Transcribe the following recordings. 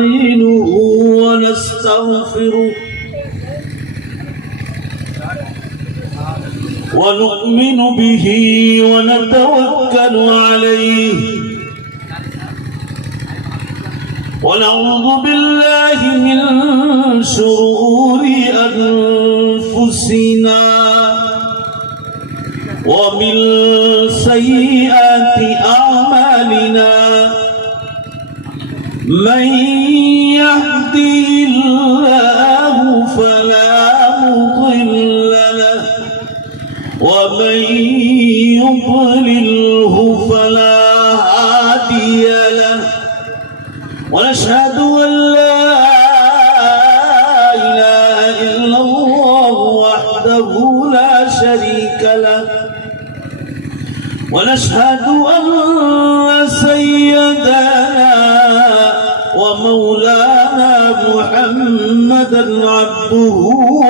ونستعينه ونستغفره ونؤمن به ونتوكل عليه ونعوذ بالله من شرور أنفسنا ومن سيئات أعمالنا من يهده الله فلا مضل له ومن يضلله فلا هادي له ونشهد أن لا إله إلا الله وحده لا شريك له ونشهد أن سيدنا ومولانا محمدا عبده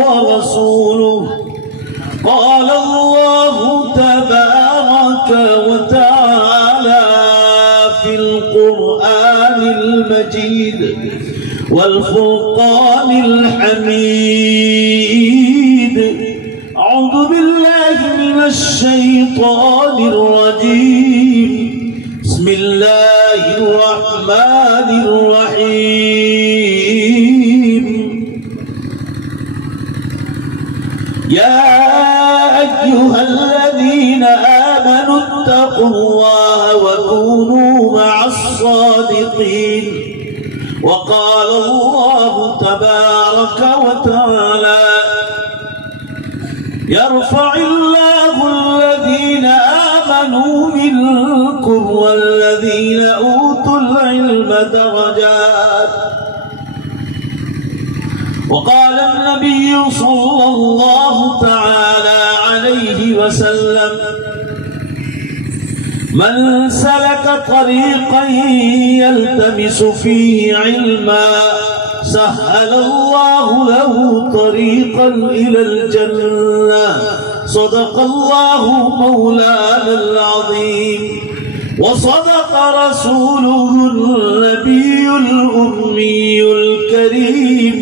ورسوله قال الله تبارك وتعالى في القرآن المجيد والفرقان الحميد أعوذ بالله من الشيطان الرجيم بسم الله الرحمن الرحيم يا أيها الذين آمنوا اتقوا الله وكونوا مع الصادقين وقال الله تبارك وتعالى يرفع الله الذين آمنوا منكم والذين أوتوا العلم درجات وقال النبي صلى الله تعالى عليه وسلم من سلك طريقا يلتمس فيه علما سهل الله له طريقا إلى الجنة صدق الله مولانا العظيم وصدق رسوله النبي الأمي الكريم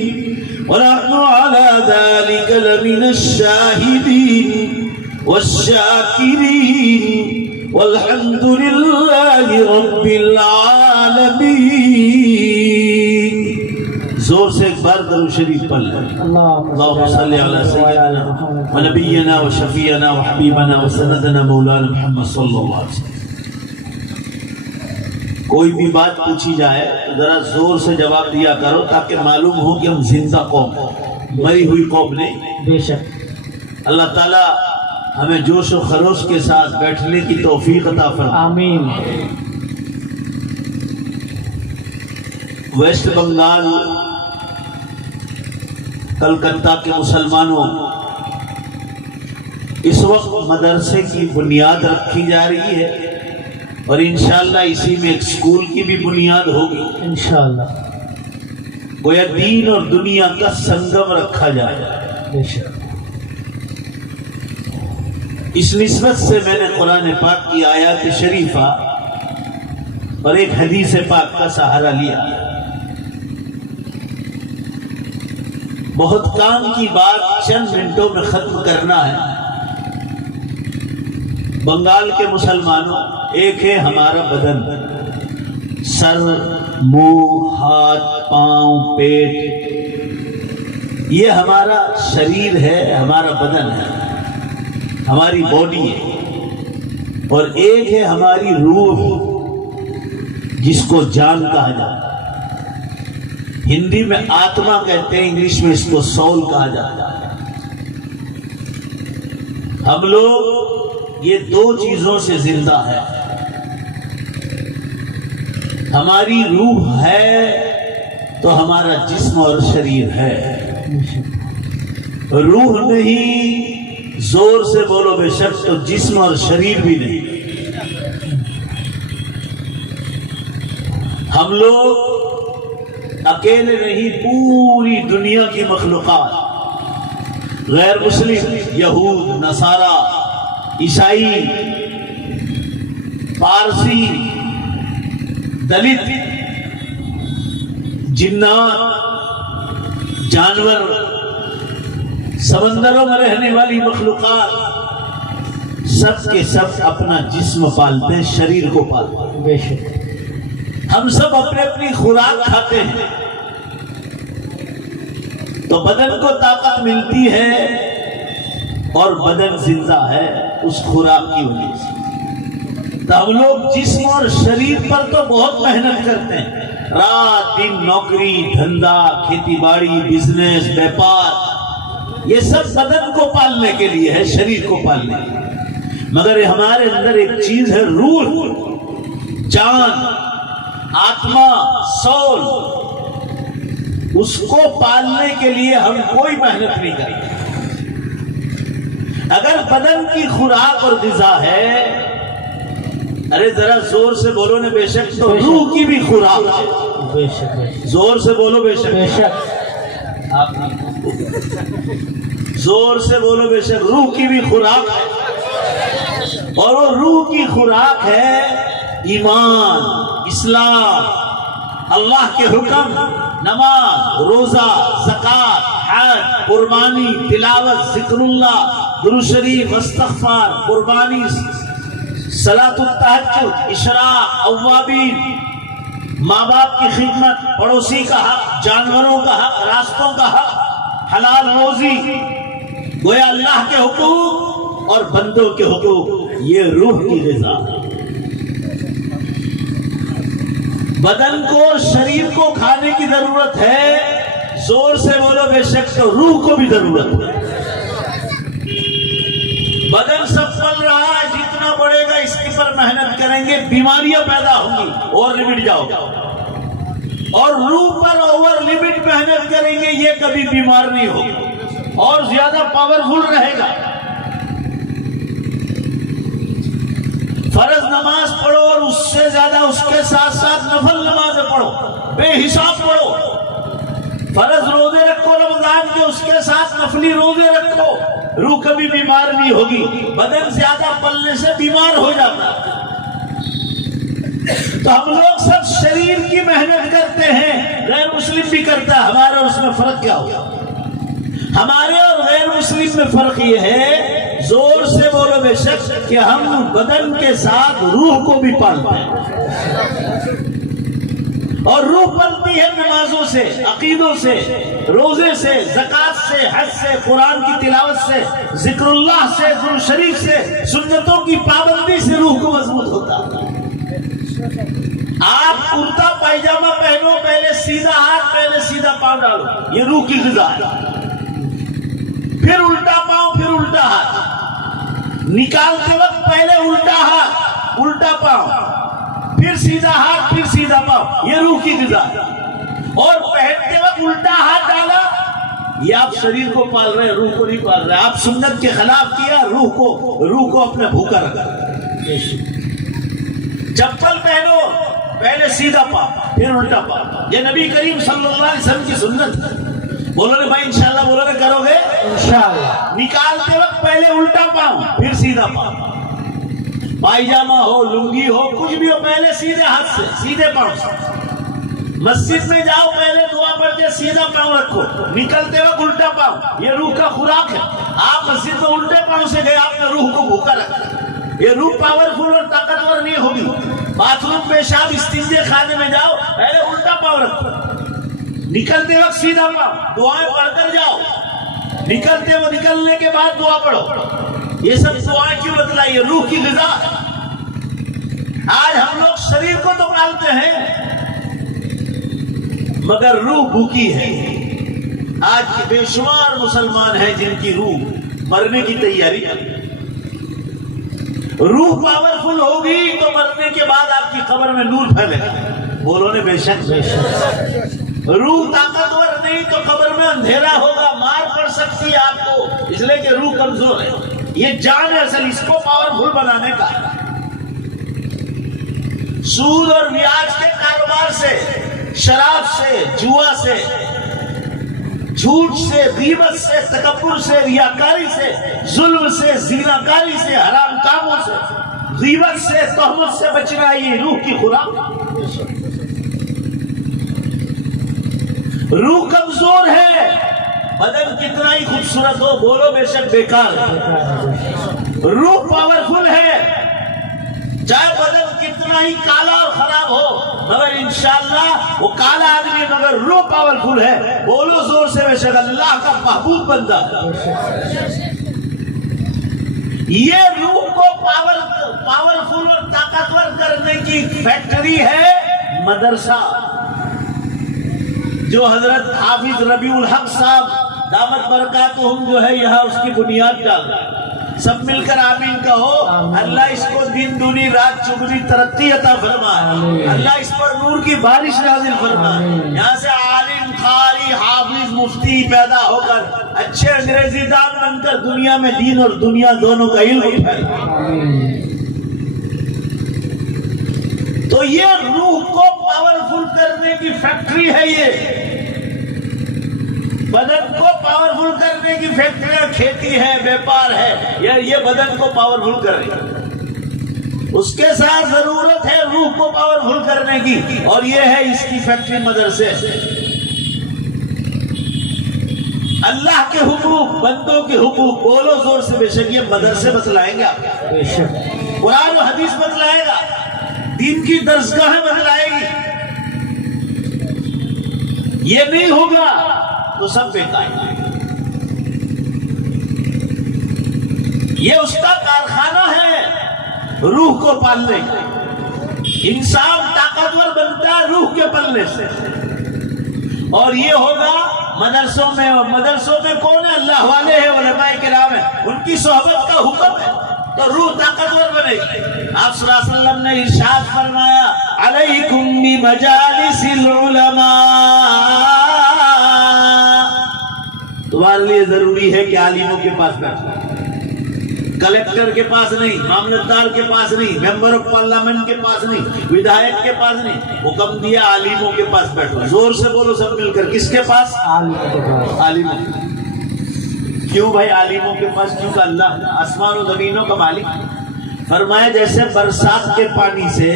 ونحن على ذلك لمن الشاهدين والشاكرين والحمد لله رب العالمين. زور سے ایک بار درود شریف پڑھ لیں. اللهم صل على سيدنا ونبينا وشفيعنا وحبيبنا وسندنا مولانا محمد صلی اللہ علیہ وسلم. کوئی بھی بات پوچھی جائے تو ذرا زور سے جواب دیا کرو تاکہ معلوم ہو کہ ہم زندہ قوم ہیں، مری ہوئی قوم نہیں. بے شک اللہ تعالی ہمیں جوش و خروش کے ساتھ بیٹھنے کی توفیق عطا فرمائے. آمین. ویسٹ بنگال کلکتہ کے مسلمانوں اس وقت مدرسے کی بنیاد رکھی جا رہی ہے اور انشاءاللہ اسی میں ایک سکول کی بھی بنیاد ہوگی. انشاءاللہ گویا دین اور دنیا کا سنگم رکھا جائے. بے شک اس نسبت سے میں نے قرآن پاک کی آیات شریفہ اور ایک حدیث پاک کا سہارا لیا. بہت کام کی بات چند منٹوں میں ختم کرنا ہے. بنگال کے مسلمانوں، ایک ہے ہمارا بدن، سر، منہ، ہاتھ، پاؤں، پیٹ، یہ ہمارا شریر ہے، ہمارا بدن ہے، ہماری باڈی ہے. اور ایک ہے ہماری روح جس کو جان کہا جاتا ہے. ہندی میں آتما کہتے ہیں، انگلش میں اس کو سول کہا جاتا ہے. ہم لوگ یہ دو چیزوں سے زندہ ہے. ہماری روح ہے تو ہمارا جسم اور شریر ہے. روح نہیں، زور سے بولو بے شک، تو جسم اور شریر بھی نہیں. ہم لوگ اکیلے نہیں، پوری دنیا کی مخلوقات، غیر مسلم، یہود، نصارہ، عیسائی، پارسی، دلت، جنات، جانور، سمندروں میں رہنے والی مخلوقات، سب کے سب اپنا جسم پالتے ہیں، شریر کو پالتے ہیں۔ بے شک ہم سب اپنے اپنی خوراک کھاتے ہیں تو بدن کو طاقت ملتی ہے اور بدن زندہ ہے اس خوراک کی وجہ سے۔ تو ہم لوگ جسم اور شریر پر تو بہت محنت کرتے ہیں، رات دن نوکری دھندا، کھیتی باڑی، بزنس، بیپار، یہ سب بدن کو پالنے کے لیے ہے، شریر کو پالنے کے لیے۔ مگر ہمارے اندر ایک چیز ہے، روح، جان، آتما، سول، اس کو پالنے کے لیے ہم کوئی محنت نہیں کرتے۔ اگر بدن کی خوراک اور غذا ہے، ارے ذرا زور سے بولو نا بے شک، تو روح کی بھی خوراک ہے۔ بے شک بے شک زور سے بولو بے شک، بے شک آپ زور سے بولو بے شک، روح کی بھی خوراک ہے، اور وہ روح کی خوراک ہے ایمان، اسلام، اللہ کے حکم، نماز، روزہ، زکوٰۃ، حج، قربانی، تلاوت، ذکر اللہ، درود شریف، استغفار، قربانی، صلاۃ التہجد، اشراق، اوابین، ماں باپ کی خدمت، پڑوسی کا حق، جانوروں کا حق، راستوں کا حق، حلال روزی، گویا اللہ کے حقوق اور بندوں کے حقوق، یہ روح کی غذا ہے۔ بدن کو، شریر کو کھانے کی ضرورت ہے، زور سے بولو بے شک، تو روح کو بھی ضرورت ہے۔ بدن سب پل رہا ہے، جتنا بڑھے گا اس کے پر محنت کریں گے، بیماریاں پیدا ہوں گی اور لمٹ جاؤ گا، اور روح پر اوور لمٹ محنت کریں گے، یہ کبھی بیمار نہیں ہوگا اور زیادہ پاورفل رہے گا۔ فرض نماز پڑھو اور اس سے زیادہ اس کے ساتھ ساتھ نفل نمازیں پڑھو، بے حساب پڑھو۔ فرض روزے رکھو رمضان کے، اس کے ساتھ نفلی روزے رکھو، روح کبھی بیمار نہیں ہوگی۔ بدن زیادہ پلنے سے بیمار ہو جاتا ہے۔ تو ہم لوگ سب شریر کی محنت کرتے ہیں، غیر مسلم بھی کرتا ہے، ہمارے اور اس میں فرق کیا ہوگا؟ ہمارے اور غیر مسلم میں فرق یہ ہے، زور سے بولو بے شک، کہ ہم بدن کے ساتھ روح کو بھی پالتے ہیں، اور روح پلتی ہے نمازوں سے، عقیدوں سے، روزے سے، زکوٰۃ سے، حج سے، قرآن کی تلاوت سے، ذکر اللہ سے، درود شریف سے، سنتوں کی پابندی سے روح کو مضبوط ہوتا ہے۔ آپ کرتا پائجامہ پہنو، پہلے سیدھا ہاتھ، پہلے سیدھا پاؤں ڈالو، یہ روح کی غذا ہے۔ پھر الٹا پاؤں، پھر الٹا ہاتھ، نکالتے وقت پہلے الٹا ہاتھ، الٹا پاؤں، پھر سیدھا ہاتھ، پھر سیدھا پاؤں، یہ روح کی غذا ہے۔ اور پہنتے وقت الٹا ہاتھ ڈالا، یہ آپ شریر کو پال رہے ہیں، روح کو نہیں پال رہے۔ آپ سنت کے خلاف کیا، روح کو اپنے بھوکا رکھا۔ چپل پہنو، پہلے سیدھا پاؤں، پھر الٹا پاؤں، یہ نبی کریم صلی اللہ علیہ وسلم کی سنت۔ بولو نے بھائی انشاءاللہ، بولو نے کرو گے انشاءاللہ۔ نکالتے وقت پہلے الٹا پاؤں، پھر سیدھا پاؤں، پائجامہ ہو، لنگی ہو، کچھ بھی ہو، پہلے سیدھے ہاتھ سے، سیدھے پاؤں سے۔ مسجد میں جاؤ، پہلے دعا پڑھتے سیدھا پاؤں رکھو، نکلتے وقت الٹا پاؤں، یہ روح کا خوراک ہے۔ آپ مسجد میں الٹے پاؤں سے گئے، آپ نے روح کو بھوکا رکھا، یہ روح پاورفل اور طاقتور نہیں ہوگی۔ باتھ روم، پیشاب، استنجے خانے میں جاؤ، پہلے الٹا پاؤں رکھو، نکلتے وقت سیدھا پاؤں، دعائیں پڑھ کر جاؤ، نکلنے کے بعد دعا پڑھو۔ یہ سب دعائیں کیوں بتلائی؟ ہے روح کی غذا۔ آج ہم لوگ شریر کو تو پالتے ہیں مگر روح بھوکی ہے۔ آج کے بے شمار مسلمان ہیں جن کی روح مرنے کی تیاری ہے۔ روح پاورفل ہوگی تو مرنے کے بعد آپ کی قبر میں نور پھیلے گا۔ بولو نے بے شک۔ روح طاقتور نہیں تو قبر میں اندھیرا ہوگا، مار پڑ سکتی ہے آپ کو، اس لیے کہ روح کمزور ہے۔ یہ جان ہے اصل، اس کو پاورفل بنانے کا۔ سود اور بیاج کے کاروبار سے، شراب سے، جوا سے، جھوٹ سے، غیبت سے، تکبر سے، ریاکاری سے، ظلم سے، زیناکاری سے، حرام کاموں سے، غیبت سے، تہمت سے بچنا، یہ روح کی خوراک۔ روح کمزور ہے، بدن کتنا ہی خوبصورت ہو بولو بے شک بیکار ہے۔ روح پاورفل ہے، چاہے بدن کتنا ہی کالا اور خراب ہو، مگر انشاءاللہ وہ کالا آدمی مگر روح پاورفل ہے، بولو زور سے بے شک اللہ کا محبوب بندہ۔ یہ روح کو پاورفل اور طاقتور کرنے کی فیکٹری ہے مدرسہ، جو حضرت حافظ ربیع الحق صاحب دامت برکاتہم جو ہے یہاں اس کی بنیاد ڈال رہا ہے۔ سب مل کر آمین کہو، اللہ اس کو دن دنی رات چگنی ترقی عطا فرمائے، اللہ اس پر نور کی بارش نازل فرمائے، یہاں سے عالم قاری حافظ مفتی پیدا ہو کر اچھے انگریزی دان بن کر دنیا میں دین اور دنیا دونوں کا علم اٹھائے۔ تو یہ روح کو پاورفل کرنے کی فیکٹری ہے، یہ بدن کو پاورفل کرنے کی فیکٹری، کھیتی ہے، بیپار ہے، یہ بدن کو پاورفل کرے گا۔ اس کے ساتھ ضرورت ہے روح کو پاورفل کرنے کی، اور یہ ہے اس کی فیکٹری مدرسے۔ اللہ کے حقوق، بندوں کے حقوق، بولو زور سے بے شک یہ مدرسے بتلائیں گے آپ، قرآن و حدیث بتلائے گا، دین کی درسگاہیں بتلائے گی۔ یہ نہیں ہوگا تو سب بیکار۔ یہ اس کا کارخانہ ہے روح کو پالنے کا۔ انسان طاقتور بنتا ہے روح کے پلنے سے، اور یہ ہوگا مدرسوں میں۔ مدرسوں میں کون ہے؟ اللہ والے ہیں، علماء کرام ہیں، ان کی صحبت کا حکم ہے تو روح طاقتور بنے گی۔ آپ صلی اللہ علیہ وسلم نے ارشاد فرمایا علیکم بمجالس العلماء، تمہارے لیے ضروری ہے کہ عالموں کے پاس بیٹھو، کلیکٹر کے پاس نہیں، معاملتدار کے پاس نہیں، ممبر آف پارلیمنٹ کے پاس نہیں، ودھائک کے پاس نہیں، حکم دیا عالموں کے پاس بیٹھو۔ زور سے بولو سب مل کر، کس کے پاس؟ عالموں۔ کیوں بھائی عالموں کے پاس؟ کیونکہ اللہ آسمان و زمینوں کا مالک، فرمایا جیسے برسات کے پانی سے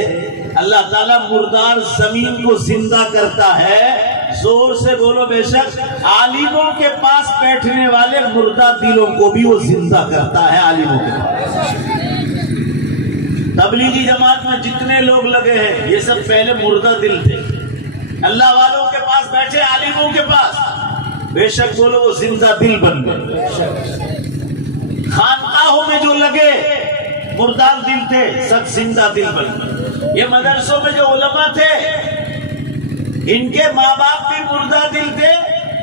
اللہ تعالیٰ مردار زمین کو زندہ کرتا ہے، زور سے بولو بے شک عالموں کے پاس بیٹھنے والے مردہ دلوں کو بھی وہ زندہ کرتا ہے۔ عالموں کے پاس تبلیغی جماعت میں جتنے لوگ لگے ہیں یہ سب پہلے مردہ دل تھے، اللہ والوں کے پاس بیٹھے، عالموں کے پاس بے شک بولو وہ زندہ دل بن گئے۔ خانقاہوں میں جو لگے مردار دل تھے سب زندہ دل بن گئے۔ یہ مدرسوں میں جو علماء تھے ان کے ماں باپ بھی مردہ دل تھے،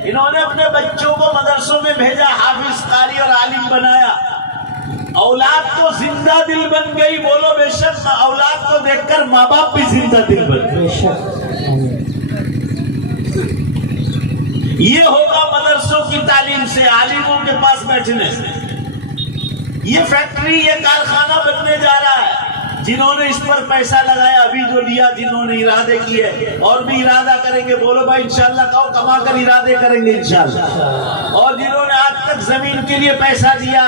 انہوں نے اپنے بچوں کو مدرسوں میں بھیجا، حافظ قاری اور عالم بنایا، اولاد تو زندہ دل بن گئی، بولو بے شک اولاد کو دیکھ کر ماں باپ بھی زندہ دل بن گئے۔ یہ ہوگا مدرسوں کی تعلیم سے، عالموں کے پاس بیٹھنے سے۔ یہ فیکٹری، یہ کارخانہ بننے جا رہا ہے، جنہوں نے اس پر پیسہ لگایا ابھی جو لیا، جنہوں نے ارادے کیے اور بھی ارادہ کریں گے، بولو بھائی انشاءاللہ کہو، کما کر ارادے کریں گے انشاءاللہ۔ اور جنہوں نے آج تک زمین کے لیے پیسہ دیا،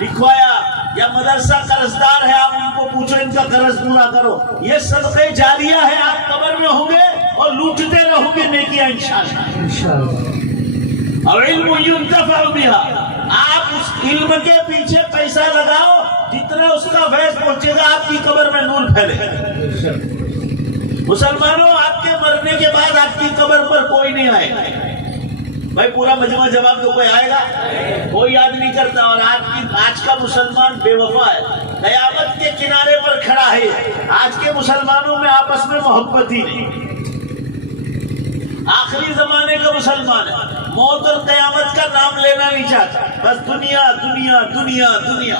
لکھوایا، یا مدرسہ قرضدار ہے، آپ ان کو پوچھو ان کا قرض پورا کرو، یہ صدقہ جاریہ ہے، آپ قبر میں ہوں گے اور لوٹتے رہو گے نیکیاں انشاءاللہ۔ اور علم ينتفع بها، آپ اس علم کے پیچھے پیسہ لگاؤ، جتنا اس کا فیض پہنچے گا آپ کی قبر میں نور پھیلے گا۔ مسلمانوں آپ کے مرنے کے بعد آپ کی قبر پر کوئی نہیں آئے گا، بھائی پورا مجمع جواب تو کوئی آئے گا؟ کوئی یاد نہیں کرتا۔ اور آج کا مسلمان بے وفا ہے، قیامت کے کنارے پر کھڑا ہے۔ آج کے مسلمانوں میں آپس میں محبت ہی نہیں، آخری زمانے کا مسلمان ہے، موت اور قیامت کا نام لینا نہیں چاہتا، بس دنیا دنیا دنیا دنیا۔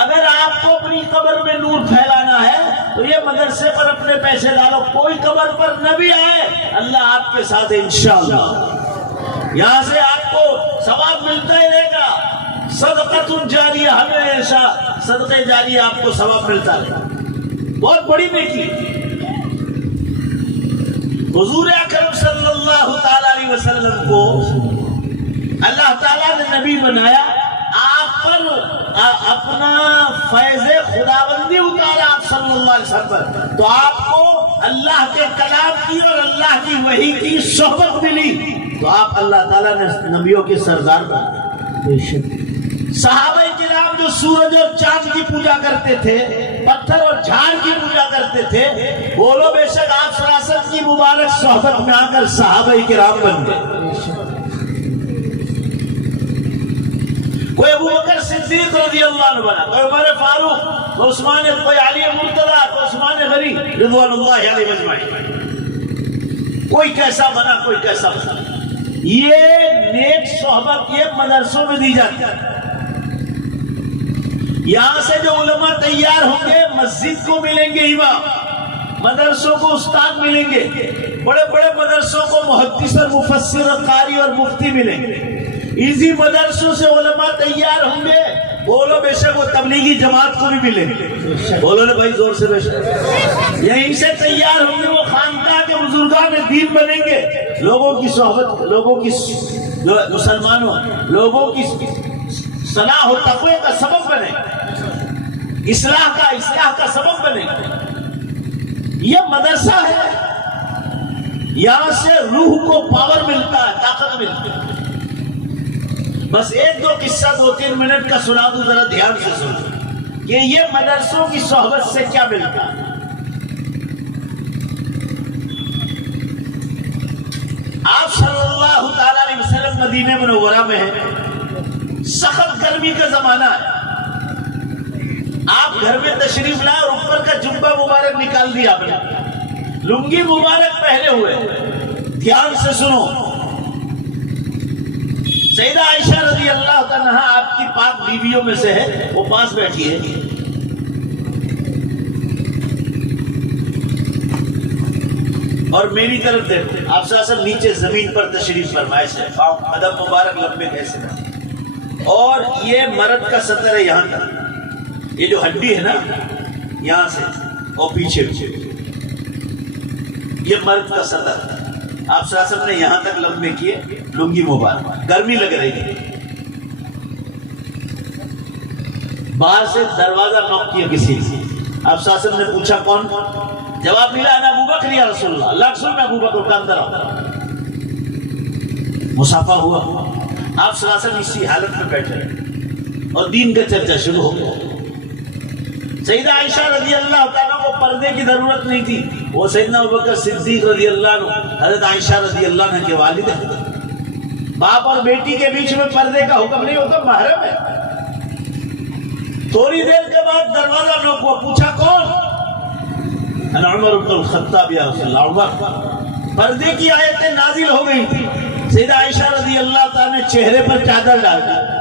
اگر آپ کو اپنی قبر میں نور پھیلانا ہے تو یہ مدرسے پر اپنے پیسے ڈالو، کوئی قبر پر نہ بھی آئے، اللہ آپ کے ساتھ انشاءاللہ، یہاں سے آپ کو ثواب ملتا ہی رہے گا۔ صدقۃ جاریہ، ہمیشہ صدقہ جاریہ آپ کو ثواب ملتا رہے گا، بہت بڑی نیکی۔ حضور اکرم صلی اللہ تعالی علیہ وسلم کو اللہ تعالیٰ نے نبی بنایا، آپ پر اپنا فیض خداوندی اتارا آپ صلی اللہ علیہ وسلم پر، تو آپ کو اللہ کے کلام کی اور اللہ کی وحی کی صحبت ملی تو آپ اللہ تعالیٰ نے نبیوں کے سردار بنا۔ بے شک صحابہ کرام جو سورج اور چاند کی پوجا کرتے تھے، پتھر اور جھاڑ کی پوجا کرتے تھے، بولو بے شک آپ صلی اللہ علیہ وسلم کی مبارک صحبت میں آ کر صحابہ کرام بن گئے۔ کوئی ابو بکر صدیق رضی اللہ عنہ بنا، کوئی عمر فاروق، کوئی عثمان، کوئی علی مرتضی، کوئی عثمان غنی رضوان اللہ علیہ مجمعین، کوئی کیسا بنا کوئی کیسا بنا۔ یہ نیک صحبت یہ مدرسوں میں دی جاتی ہے۔ یہاں سے جو علماء تیار ہوں گے مسجد کو ملیں گے امام، مدرسوں کو استاد ملیں گے، بڑے بڑے مدرسوں کو محدث اور مفسر اور قاری اور مفتی ملیں گے۔ اسی مدرسوں سے علماء تیار ہوں گے، بولو بے شک وہ تبلیغی جماعت کو بھی ملیں گے، بولو نا بھائی زور سے بے شک۔ یہیں سے تیار ہوں گے وہ خانقاہ کے بزرگان دین بنیں گے، لوگوں کی صحبت، لوگوں کی مسلمانوں لوگوں کی صلاح و تقوی کا سبب بنے، اصلاح کا سبب بنے۔ یہ مدرسہ ہے، یہاں سے روح کو پاور ملتا ہے، طاقت ملتی ہے۔ بس ایک دو قصہ 2-3 منٹ کا سنا دوں، ذرا دھیان سے سنو کہ یہ مدرسوں کی صحبت سے کیا ملتا ہے۔ آپ صلی اللہ تعالی علیہ وسلم مدینہ منورہ میں ہیں، سخت گرمی کا زمانہ ہے، آپ گھر میں تشریف لائے اور اوپر کا جبہ مبارک نکال دیا آپ نے، لنگی مبارک پہنے ہوئے، دھیان سے سنو۔ سیدہ عائشہ رضی اللہ عنہا آپ کی پاک بیویوں میں سے ہے، وہ پاس بیٹھی ہے، اور میری طرف دیکھو، آپ صلی اللہ علیہ وسلم نیچے زمین پر تشریف فرمائے سے قدم مبارک لمبے کیسے، اور یہ مرد کا سطر ہے یہاں تک، یہ جو ہڈی ہے نا یہاں سے اور پیچھے یہ مرد کا سطر ہے، آپ صلی اللہ علیہ وسلم نے یہاں تک لمبے کیے، لنگی مبارک، گرمی لگ رہی تھی، باہر سے دروازہ نوک کیا کسی نے، آپ صلی اللہ علیہ وسلم نے پوچھا کون، جواب ملا انا ابو بکر یا رسول اللہ، اللہ رسول میں ابو بکر کا اندر آؤ، مصافحہ ہوا، آپ صلی اللہ علیہ وسلم اسی حالت میں بیٹھے اور دین کا چرچا شروع ہو گیا۔ سیدہ عائشہ رضی اللہ تعالیٰ کو پردے کی ضرورت نہیں تھی، وہ سیدنا ابوبکر صدیق رضی اللہ عنہ حضرت عائشہ رضی اللہ عنہ کے والد ہیں، باپ اور بیٹی کے بیچ میں پردے کا حکم نہیں ہوتا، محرم ہے۔ تھوڑی دیر کے بعد دروازہ نوک ہوا، پوچھا کون، انا عمر بن الخطاب یا رسول اللہ، عمر۔ پردے کی آیتیں نازل ہو گئی تھی، سیدہ عائشہ رضی اللہ تعالیٰ نے چہرے پر چادر ڈال دی،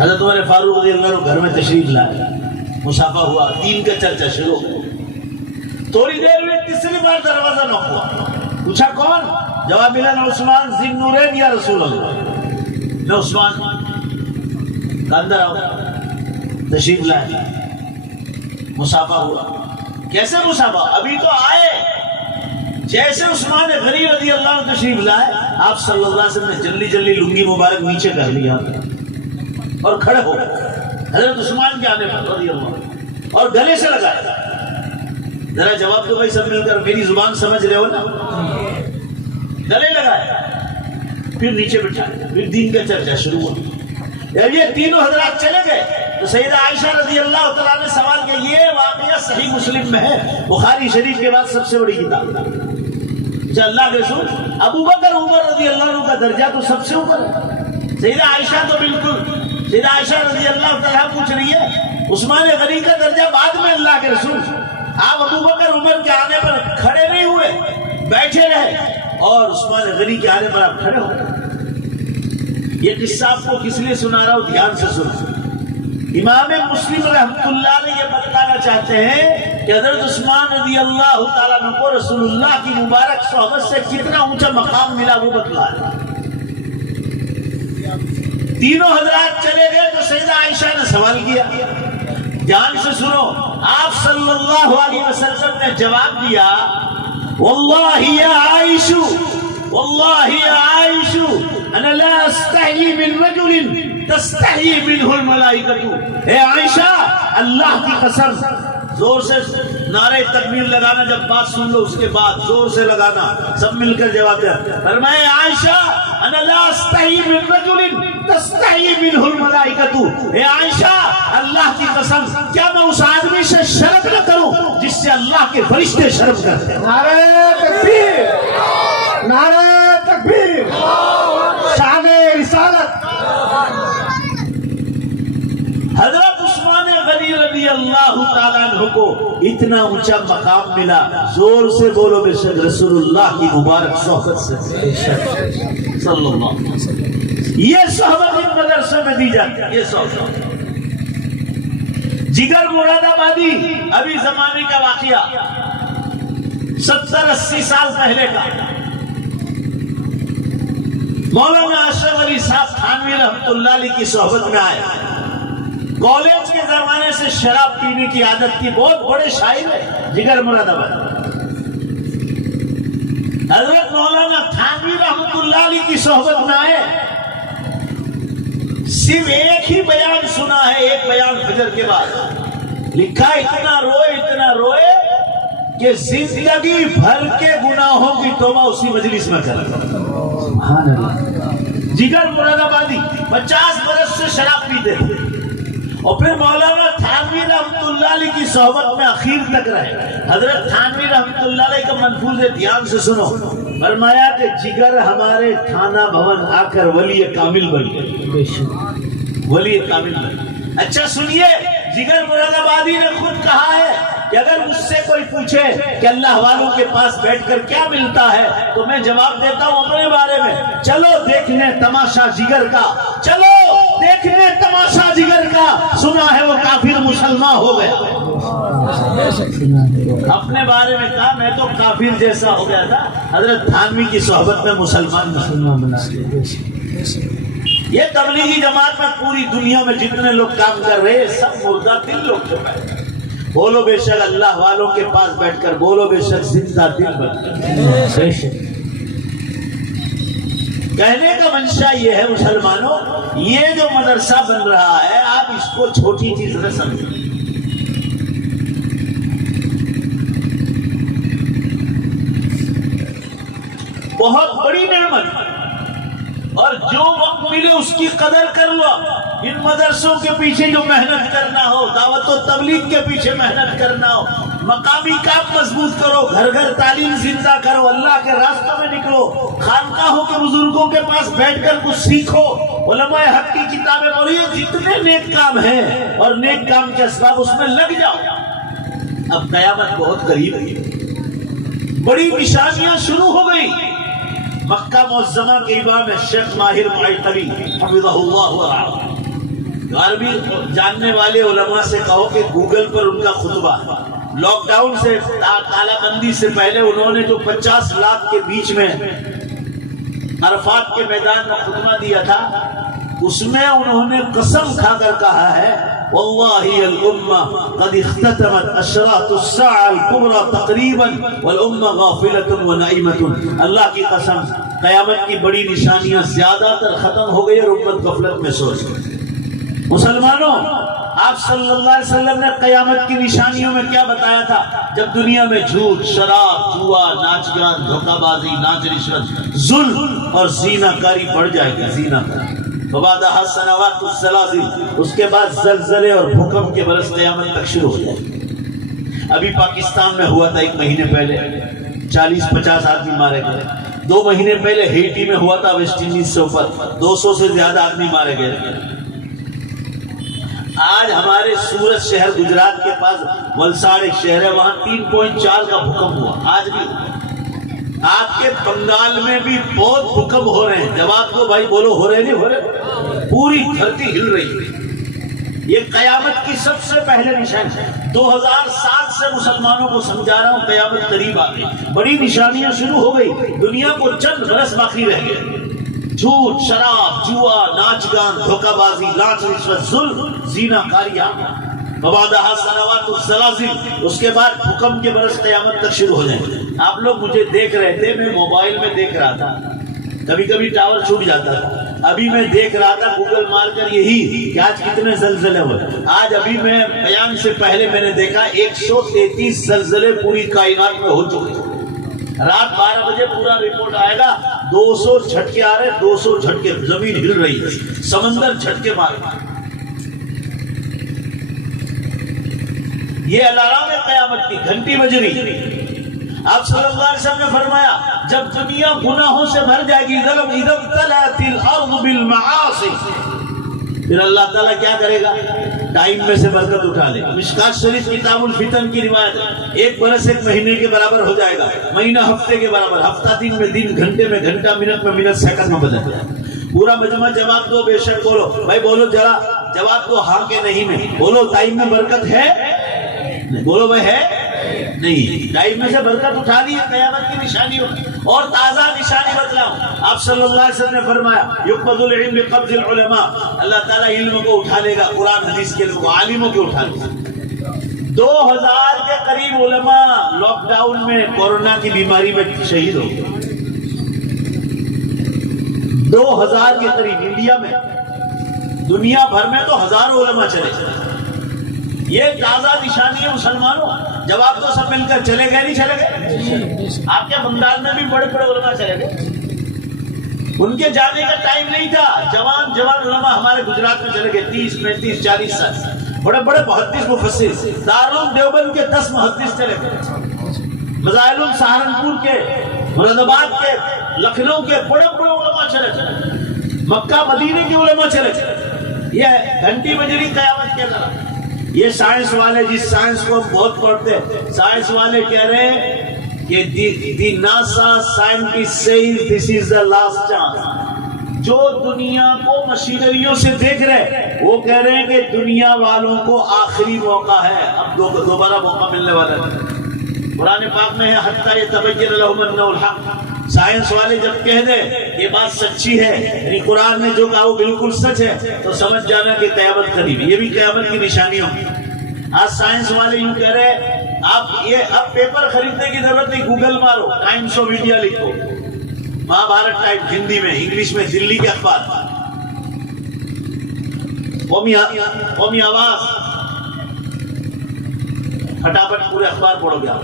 حضرت عمر فاروق رضی اللہ عنہ گھر میں تشریف لائے، مصافحہ ہوا، دین کا چرچا شروع ہوا۔ تھوڑی دیر میں تیسری بار دروازہ نوک ہوا، پوچھا کون، جواب ملا نہ عثمان ذی النورین یا رسول اللہ، نہ عثمان، اندر آؤ، تشریف لائے، مصافحہ ہوا۔ کیسے مصافحہ، ابھی تو آئے، جیسے عثمان غنی رضی اللہ عنہ تشریف لائے، آپ صلی اللہ علیہ وسلم نے جلدی جلدی لنگی مبارک نیچے کر لیا اور کھڑے ہو گئے حضرت عثمان کے آنے پر رضی اللہ، اور گلے سے لگایا۔ ذرا جواب دو بھائی سب مل کر، میری زبان سمجھ رہے ہو نا، گلے لگایا، پھر نیچے بٹھایا، پھر دین کا چرچا شروع ہوا۔ جب یہ تینوں حضرات چلے گئے تو سیدہ عائشہ رضی اللہ تعالیٰ نے سوال کیا، یہ واقعہ صحیح مسلم میں ہے، بخاری شریف کے بعد سب سے بڑی کتاب ہے، اچھا اللہ کے رسول، ابو بکر عمر رضی اللہ عنہ کا درجہ تو سب سے اوپر ہے، سیدہ عائشہ تو بالکل، سیدہ عائشہ رضی اللہ تعالیٰ پوچھ رہی ہے، عثمان غنی کا درجہ بعد میں اللہ کے رسول، آپ ابو بکر عمر کے آنے پر کھڑے نہیں ہوئے، بیٹھے رہے، اور عثمان غنی کے آنے پر آپ کھڑے ہو گئے۔ یہ قصہ آپ کو کس لیے سنا رہا ہوں، دھیان سے سنو۔ امام مسلم رحمۃ اللہ علیہ یہ بتانا چاہتے ہیں کہ حضرت عثمان رضی اللہ تعالیٰ عنہ کو رسول اللہ کی مبارک صحبت سے کتنا اونچا مقام ملا وہ بتلایا۔ تینوں حضرات چلے گئے تو سیدہ عائشہ نے سوال کیا، دھیان سے سنو، آپ صلی اللہ علیہ وسلم نے جواب دیا، واللہ یا عائشہ، واللہ یا عائشہ، انا لا استحیی من رجل تستحیی منہ الملائکہ، اے عائشہ اللہ کی قسم، زور سے نعرے تکبیر لگانا، جب بات سن لو اس کے بعد زور سے لگانا، سب مل کر جواب دیا۔ فرمائے عائشہ انا لا استحی من رجل تستحی منہ الملائکۃ، اے عائشہ اللہ کی قسم کیا میں اس آدمی سے شرم نہ کروں جس سے اللہ کے فرشتے شرم کرتے ہیں؟ نعرہ تکبیر، نعرہ تکبیر، شان رسالت۔ حضرت عثمان غنی رضی اللہ تعالیٰ عنہ کو اتنا اونچا مقام ملا، زور سے بولو بے شک رسول اللہ کی مبارک صحبت سے، صلی اللہ علیہ وسلم۔ یہ صحبت ان مدرسوں میں دی جاتی ہے، یہ صحبت۔ جگر مراد آبادی ابھی زمانے کا واقعہ 70-80 سال پہلے کا، مولانا اشرف علی صاحب تھانوی رحمۃ اللہ علیہ کی صحبت میں آئے۔ کالج کے زمانے سے شراب پینے کی عادت تھی، بہت بڑے شاعر ہے جگر مراد آباد۔ حضرت مولانا تھانوی رحمۃ اللہ علیہ کی صحبت میں آئے، صرف ایک ہی بیان سنا ہے، ایک بیان فجر کے بعد لکھا، اتنا روئے کہ زندگی بھر کے گناہوں کی توبہ اسی مجلس میں کر رہا۔ جگر مراد آبادی 50 برس سے شراب پیتے تھے، اور پھر مولانا تھانوی رحمۃ اللہ علیہ کی صحبت میں اخیر تک رہے۔ حضرت تھانوی رحمۃ اللہ علیہ کا منفوذ دھیان سے سنو، فرمایا کہ جگر ہمارے تھانہ بھون آ کر ولی کامل بن، ولی کامل بن۔ اچھا سنیے، جگر مراد آبادی نے خود کہا ہے کہ اگر مجھ سے کوئی پوچھے کہ اللہ والوں کے پاس بیٹھ کر کیا ملتا ہے تو میں جواب دیتا ہوں اپنے بارے میں، چلو دیکھنے تماشا جگر کا، چلو دیکھنے تماشا جگر کا، سنا ہے وہ کافر مسلمان ہو گیا۔ اپنے بارے میں کہا میں تو کافر جیسا ہو گیا تھا، حضرت تھانوی کی صحبت میں مسلمان بنا۔ یہ تبلیغی جماعت میں پوری دنیا میں جتنے لوگ کام کر رہے ہیں سب مردہ دل لوگ جو ہے۔ بولو بے شک اللہ والوں کے پاس بیٹھ کر، بولو بے شک زندہ دل بن کر۔ کہنے کا منشا یہ ہے مسلمانوں، یہ جو مدرسہ بن رہا ہے آپ اس کو چھوٹی چیز نہ سمجھیں۔ بہت بڑی نعمت، اور جو وقت ملے اس کی قدر کر لو۔ ان مدرسوں کے پیچھے جو محنت کرنا ہو، دعوت و تبلیغ کے پیچھے محنت کرنا ہو، مقامی کام مضبوط کرو، گھر گھر تعلیم زندہ کرو، اللہ کے راستوں میں نکلو، خانقاہوں کے بزرگوں کے پاس بیٹھ کر کچھ سیکھو، علماء حق کی کتابیں پڑھو، یہ جتنے نیک کام ہیں اور نیک کام کے اسباب اس میں لگ جاؤ۔ اب قیامت بہت قریب ہے، بڑی نشانیاں شروع ہو گئی۔ مکہ معظمہ کے امام شیخ ماہر معطلی حفظہ اللہ ورعاہ، عربی جاننے والے علماء سے کہو کہ گوگل پر ان کا خطبہ، لاک ڈاؤن سے تالا بندی سے پہلے انہوں نے جو 50 لاکھ کے بیچ میں عرفات کے میدان میں خطبہ دیا تھا، اس میں انہوں نے قسم کھا کر کہا ہے واللہ الامہ قد اختتمت اشراط الساعة الكبرى تقریبا والامہ غافلۃ ونائمۃ، اللہ کی قسم قیامت کی بڑی نشانیاں زیادہ تر ختم ہو گئی اور امت غفلت میں سو گئی۔ مسلمانوں، آپ صلی اللہ علیہ وسلم نے قیامت کی نشانیوں میں کیا بتایا تھا؟ جب دنیا میں جھوٹ، شراب، جوا، ناچ گان، دھوکہ بازی، ناچ، رشوت، ظلم اور زینہ کاری بڑھ جائے گی، زینہ کاری۔ وبعدها سنوات الزلازل، اس کے بعد زلزلے اور بھوکمپ کے برس قیامت تک شروع ہو جائے۔ ابھی پاکستان میں ہوا تھا 1 مہینے پہلے، 40-50 آدمی مارے گئے۔ 2 مہینے پہلے ہیٹی میں ہوا تھا، ویسٹ انڈیز سے اوپر 200 سے زیادہ آدمی مارے گئے۔ آج ہمارے سورت شہر گجرات کے پاس ولساڑ ایک شہر ہے، وہاں 3.4 کا بھوکمپ ہوا، آج بھی ہوا۔ آپ کے بنگال میں بھی بہت بھوکمپ ہو رہے ہیں، جواب کو بھائی بولو، ہو رہے نہیں ہو رہے؟ پوری دھرتی ہل رہی ہے۔ یہ قیامت کی سب سے پہلے نشانی ہے۔ 2000 سال سے مسلمانوں کو سمجھا رہا ہوں قیامت قریب آ گئی، بڑی نشانیاں شروع ہو گئی، دنیا کو چند برس باقی رہ گئے۔ جھوٹ، شراب، جوا، ناچ گان، دھوکہ بازی، لاچ، رشوت، ظلم، زینہ کاریاں، وبعدها سنوات الزلازل، اس کے بعد بھوکمپ کے برس قیامت تک شروع ہو جائیں۔ آپ لوگ مجھے دیکھ رہے تھے، میں موبائل میں دیکھ رہا تھا، کبھی کبھی ٹاور چھوٹ جاتا تھا، ابھی میں دیکھ رہا تھا گوگل مار کر یہی کہ آج کتنے زلزلے ہوئے. آج ابھی میں بیان سے پہلے میں نے دیکھا 133 زلزلے پوری کائنات میں ہو چکے. رات 12 بجے پورا رپورٹ آئے گا. 200 جھٹکے آ رہے, 200 جھٹکے, زمین ہل رہی ہے, سمندر جھٹکے مار رہا ہے. یہ الارم ہے قیامت کی, گھنٹی بج رہی. آپ صلی اللہ علیہ وسلم نے فرمایا جب دنیا گناہوں سے بھر جائے گی, اذا ابتلت الارض بالمعاصی, پھر اللہ تعالیٰ کیا کرے گا؟ ٹائم میں سے برکت اٹھا لے. مشکات شریف کتاب الفتن کی روایت ہے, 1 برس 1 مہینے کے برابر ہو جائے گا, مہینہ ہفتے کے برابر, ہفتہ دن میں دن, گھنٹے میں گھنٹہ, منٹ میں منٹ, سیکنڈ میں بدل جائے. پورا مجمع جواب دو, بے شک بولو بھائی, بولو ذرا جواب دو, ہاں کہ نہیں میں بولو. ٹائم میں برکت ہے؟ بولو بھائی ہے نہیں. ٹائم میں سے برکت اٹھا لی ہے, قیامت کی نشانی ہوگی. اور تازہ نشانی بتلاؤں, آپ صلی اللہ علیہ وسلم نے فرمایا یقبض العلم بقبض العلماء, اللہ تعالیٰ علم کو اٹھا لے گا, قرآن حدیث کے علم کو, عالموں کو اٹھا لے گا. 2000 کے قریب علماء لاک ڈاؤن میں کورونا کی بیماری میں شہید ہو گئے. 2000 کے قریب انڈیا میں, دنیا بھر میں تو ہزاروں علماء چلے گئے. یہ تازہ نشانی ہے مسلمانوں. جواب تو سب مل کر چلے گئے, نہیں چلے گئے؟ آپ کے بنگال میں بھی بڑے بڑے علماء چلے گئے, ان کے جانے کا ٹائم نہیں تھا. جوان جوان علماء ہمارے گجرات میں چلے گئے, 30 35 40 سال, بڑے بڑے محدث مفسر. دارالعلوم دیوبند کے 10 محدث چلے گئے, مظاہر سہارنپور کے, مراد آباد کے, لکھنؤ کے بڑے بڑے علماء چلے گئے, مکہ مدینے کے علماء چلے گئے. یہ گھنٹی بجری قیامت کے طرح. یہ سائنس والے, جس سائنس کو ہم بہت پڑھتے ہیں, سائنس والے کہہ رہے ہیں کہ the NASA scientist says this is the last chance. جو دنیا کو مشینریوں سے دیکھ رہے, وہ کہہ رہے ہیں کہ دنیا والوں کو آخری موقع ہے, اب دوبارہ موقع ملنے والا ہے. قرآن پاک میں ہے حتی یتبین لہم انہ الحق. سائنس والے جب کہہ دے یہ بات سچی ہے, یعنی قرآن نے جو کہا وہ بالکل سچ ہے, تو سمجھ جانا کہ قیامت قریب ہے. یہ بھی قیامت کی نشانیوں. آج سائنس والے یوں کہہ رہے آپ یہ اب پیپر خریدنے کی ضرورت نہیں, گوگل مارو, ٹائمس آف انڈیا لکھو, مہابھارت ٹائم ہندی میں, انگلش میں, دلی کے اخبار, قومی آواز, پھٹافٹ پورے اخبار پڑھو گے آپ.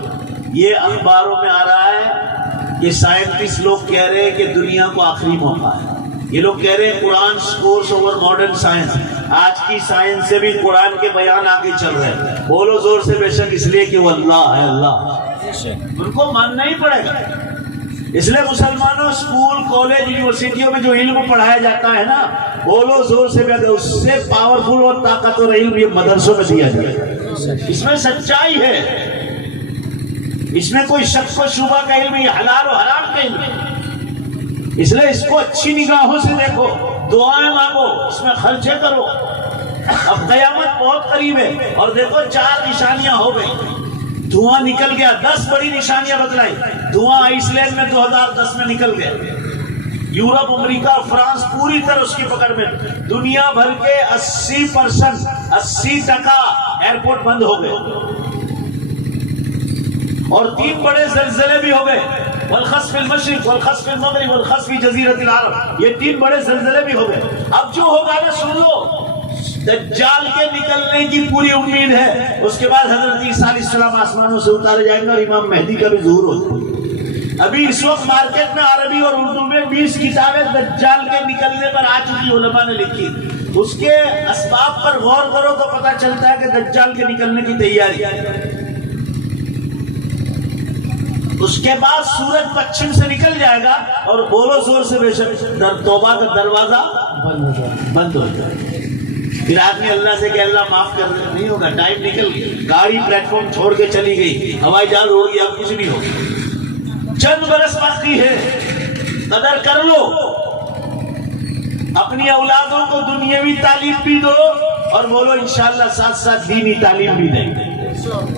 یہ اخباروں میں آ رہا ہے کہ سائنٹسٹ لوگ کہہ رہے ہیں کہ دنیا کو آخری موقع ہے. یہ لوگ کہہ رہے ہیں قرآن سکورز اوور ماڈرن سائنس. آج کی سائنس سے بھی قرآن کے بیان آگے چل رہے ہیں. بولو زور سے بے شک, اس لیے کہ وہ اللہ ہے, اللہ, ان کو ماننا ہی پڑے گا. اس لیے مسلمانوں, اسکول کالج یونیورسٹیوں میں جو علم پڑھایا جاتا ہے نا, بولو زور سے, اس سے پاورفل اور طاقتور علم یہ مدرسوں میں دیا جائے. اس میں سچائی ہے, اس میں کوئی شک و شبہ کا علم, یہ حلال و حرام کا علم. اس لیے اس کو اچھی نگاہوں سے دیکھو, دعائیں مانگو, اس میں خرچے کرو. اب قیامت بہت قریب ہے, اور دیکھو 4 نشانیاں ہو گئی. دھواں نکل گیا, 10 بڑی نشانیاں بتلائی. دھواں آئس لینڈ میں 2010 میں نکل گیا. یورپ, امریکہ, فرانس پوری طرح اس کی پکڑ میں. دنیا بھر کے 80% 80% ایئرپورٹ بند ہو گئے. اور 3 بڑے زلزلے بھی ہو گئے, والخسف المشرق والخسف المغرب والخسف جزیرۃ العرب. یہ 3 بڑے زلزلے بھی ہو گئے. اب جو ہوگا نا سن لو, دجال کے نکلنے کی پوری امید ہے. اس کے بعد حضرت عیسیٰ علیہ السلام آسمانوں سے اتارے جائیں گے, اور امام مہدی کا بھی ظہور ہوگا. ابھی اس وقت مارکیٹ میں عربی اور اردو میں 20 کتابیں دجال کے نکلنے پر آ چکی, علماء نے لکھی. اس کے اسباب پر غور کرو تو پتہ چلتا ہے کہ دجال کے نکلنے کی تیاری ہے. اس کے بعد سورج پچھم سے نکل جائے گا, اور بولو زور سے بے شک توبہ کا دروازہ بند ہو جائے گا. پھر آدمی اللہ سے کہ اللہ معاف کر دے, نہیں ہوگا. ٹائم نکل گیا, گاڑی پلیٹ فارم چھوڑ کے چلی گئی, ہوائی جہاز اڑ گیا, اب کچھ نہیں ہوگا. چند برس باقی ہے, قدر کر لو. اپنی اولادوں کو دنیاوی تعلیم بھی دو, اور بولو انشاءاللہ ساتھ ساتھ دینی تعلیم بھی دیں گے.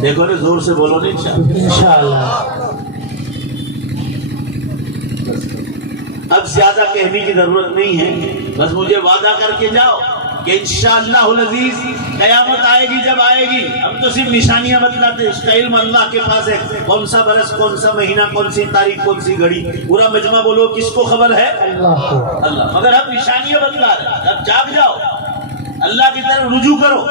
دیکھو نا, زور سے بولو نا, انشاءاللہ. اب زیادہ کہنے کی ضرورت نہیں ہے, بس مجھے وعدہ کر کے جاؤ کہ کہ انشاءاللہ العزیز قیامت آئے گی جب آئے گی. ہم تو صرف نشانیاں بتلاتے ہیں، اس کا علم اللہ کے پاس ہے. کون سا برس، کون سا مہینہ، کون سی تاریخ، کون سی گھڑی، پورا مجمع بولو کس کو خبر ہے؟ اللہ. مگر ہم نشانیاں بتلا رہے ہیں. اب جاگ جاؤ، اللہ کی طرف رجوع کرو.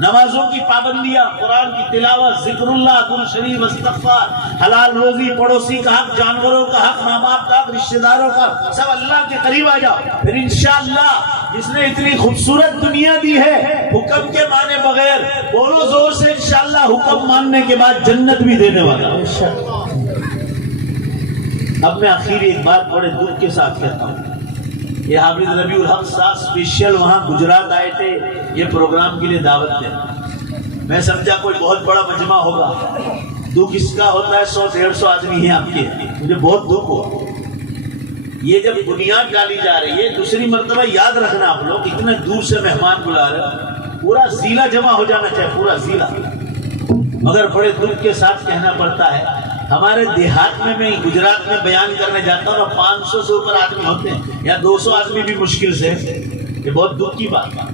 نمازوں کی پابندیاں، قرآن کی تلاوت، ذکر اللہ، قرآن شریف، استغفار، حلال روزی، پڑوسی کا حق، جانوروں کا حق، ماں باپ کا حق، رشتہ داروں کا، سب اللہ کے قریب آ جاؤ. پھر انشاءاللہ جس نے اتنی خوبصورت دنیا دی ہے حکم کے مانے بغیر، بولو زور سے انشاءاللہ حکم ماننے کے بعد جنت بھی دینے والا. اب میں آخر ایک بات بڑے دکھ کے ساتھ کہتا ہوں. یہ حافظ ربیع الحق صاحب اسپیشل وہاں گجرات آئے تھے یہ پروگرام کے لیے دعوت دے. میں سمجھا کوئی بہت بڑا مجمع ہوگا. دکھ اس کا ہوتا ہے 100-150 آدمی ہیں آپ کے، مجھے بہت دکھ ہوا. یہ جب بنیاد ڈالی جا رہی ہے، دوسری مرتبہ یاد رکھنا آپ لوگ اتنے دور سے مہمان بلا رہے ہیں، پورا ضلع جمع ہو جانا چاہیے، پورا ضلع. مگر بڑے دکھ کے ساتھ کہنا پڑتا ہے ہمارے دیہات میں گجرات میں بیان کرنے جاتا ہوں اور 500 سے اوپر آدمی ہوتے ہیں یا 200 آدمی بھی مشکل سے. یہ بہت دکھ کی بات ہے.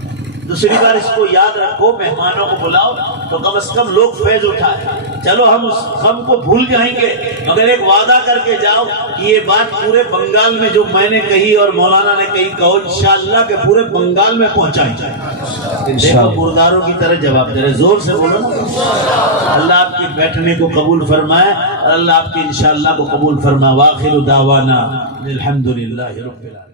دوسری بار اس کو یاد رکھو، مہمانوں کو بلاؤ تو کم از کم لوگ فیض اٹھائیں. چلو ہم اس غم کو بھول جائیں گے، مگر ایک وعدہ کر کے جاؤ کہ یہ بات پورے بنگال میں جو میں نے کہی اور مولانا نے کہی کہو انشاءاللہ کہ پورے بنگال میں پہنچائیں. دیکھو مرداروں کی طرح جواب دے رہے، زور سے بولو نا. اللہ آپ کی بیٹھنے کو قبول فرمائے اور اللہ آپ کی انشاءاللہ کو قبول فرمائے. واخر دعوانا الحمدللہ رب العالمین.